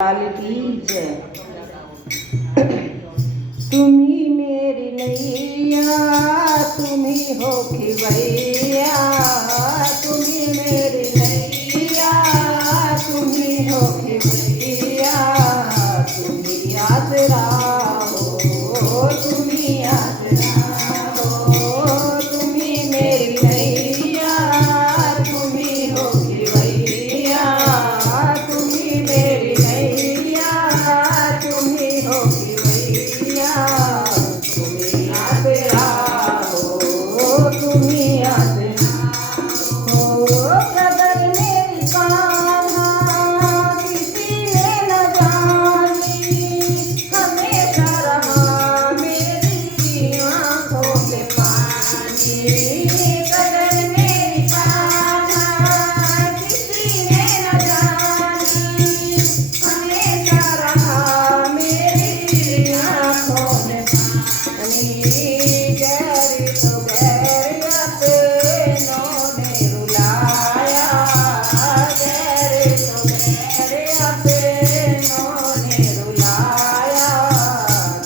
लाल की जय। तुम्ही मेरी नैया तुम्ही हो खिवैया, तुम्ही मेरी नैया तुम्ही हो खिवैया, तुम्ही आसरा हो तुम्ही आसरा हो, तुम्ही मेरी नैया तुम्ही हो खिवैया, तुम्ही मेरी नैया तुम्ही हो खिवैया, तुम्ही आसरा हो तुम्ही आसरा हो। कदर मेरी कान्हा किसी ने न जानी, हमेशा रहा मेरी आँखों से पानी। कदर मेरी कान्हा किसी ने न जानी, हमेशा रहा मेरी आँखों में पानी। गैर तो गैरियत इन्होंने रुलाया, गैर तो गैरियत इन्होंने रुलाया,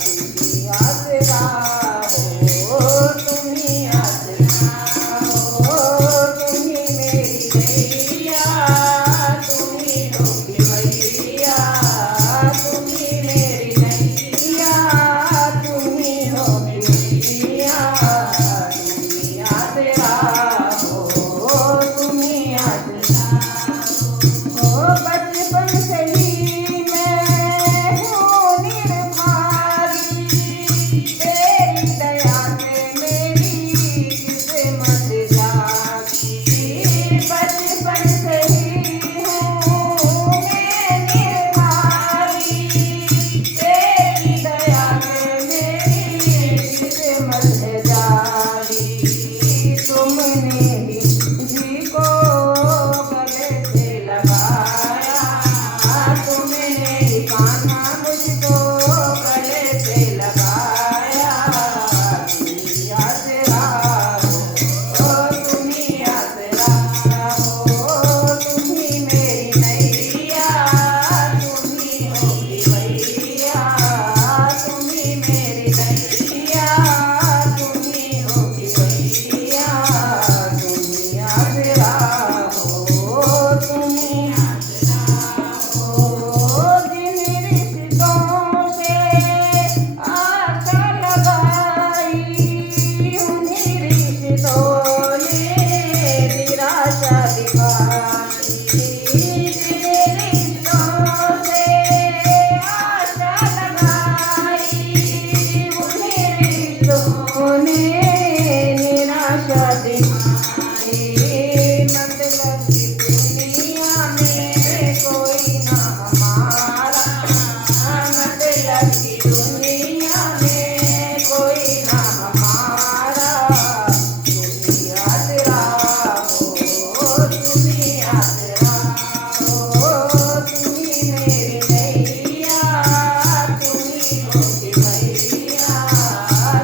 तुम्ही आसरा हो तुम्ही आसरा हो, तुम्ही मेरी नैया तुम्ही हो खिवैया, तुम्ही मेरी नैया तुम्ही हो खिवैया, तुम्ही आसरा हो तुम्ही आसरा हो। बचपन से ही मैं हूँ निर्भागी, तेरी दया से मेरी किस्मत जागी। बचपन से ही हूँ मैं निर्भागी, तेरी दया से मेरी किस्मत जागी। तुमने ही जी को गले से लगाया, तुमने ही कान्हा मुझको गले से लगाया, तुम्ही आसरा हो तुम्ही आसरा हो, तुम्ही मेरी नैया तुम्ही हो खिवैया, तुम्ही मेरी नैया तुम्ही हो खिवैया, तुम्ही आसरा हो तुम्ही आसरा हो। जिन रिश्तों से आशा लगाई, उन्हीं रिश्तों ने निराशा दिखाई। जिन रिश्तों से आशा लगाई, उन्हीं रिश्तों ने निराशा दिखाई। मतलब की दुनिया में कोई ना हमारा, मतलब की दुनिया में कोई ना हमारा, तुम्ही आसरा हो तुम्ही आसरा हो, तुम्ही मेरी नैया तुम्ही हो खिवैया,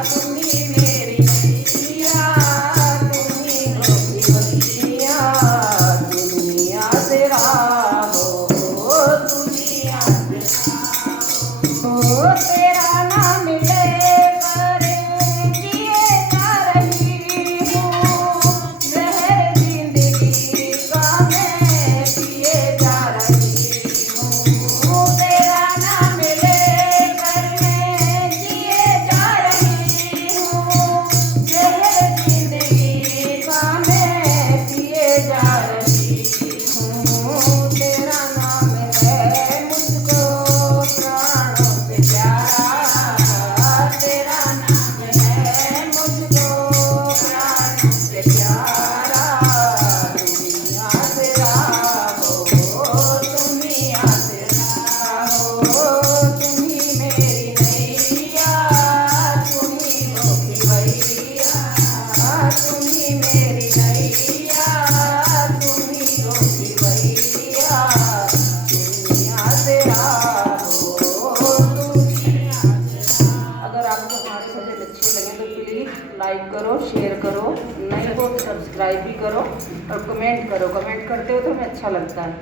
तुम्ही मेरी नैया तुम्ही हो खिवैया, तुम्ही आसरा हो तुम्ही आसरा हो। तेरा नाम लेकर जिए जा रही हूँ, जहर जिंदगी का मैं पिए जा रही हूँ। तेरा नाम लेकर मैं जिए जा रही हूँ, जहर जिंदगी का मैं पिए जा रही हूँ। तेरा नाम है मुझको प्राणों से प्यारा, तेरा नाम है मुझको प्राणों से प्यारा, तुम्ही आसरा हो तुम्ही आसरा हो, तुम्ही मेरी नैया तुम्ही हो खिवैया, तुम्ही मेरी नैया तुम्ही हो खिवैया, तुम्ही आसरा हो तुम्ही आसरा। अगर आपको हमारे भजन अच्छे लगे तो प्लीज़ लाइक करो, शेयर करो, नहीं हो तो सब्सक्राइब भी करो और कमेंट करो। कमेंट करते हो तो हमें अच्छा लगता है।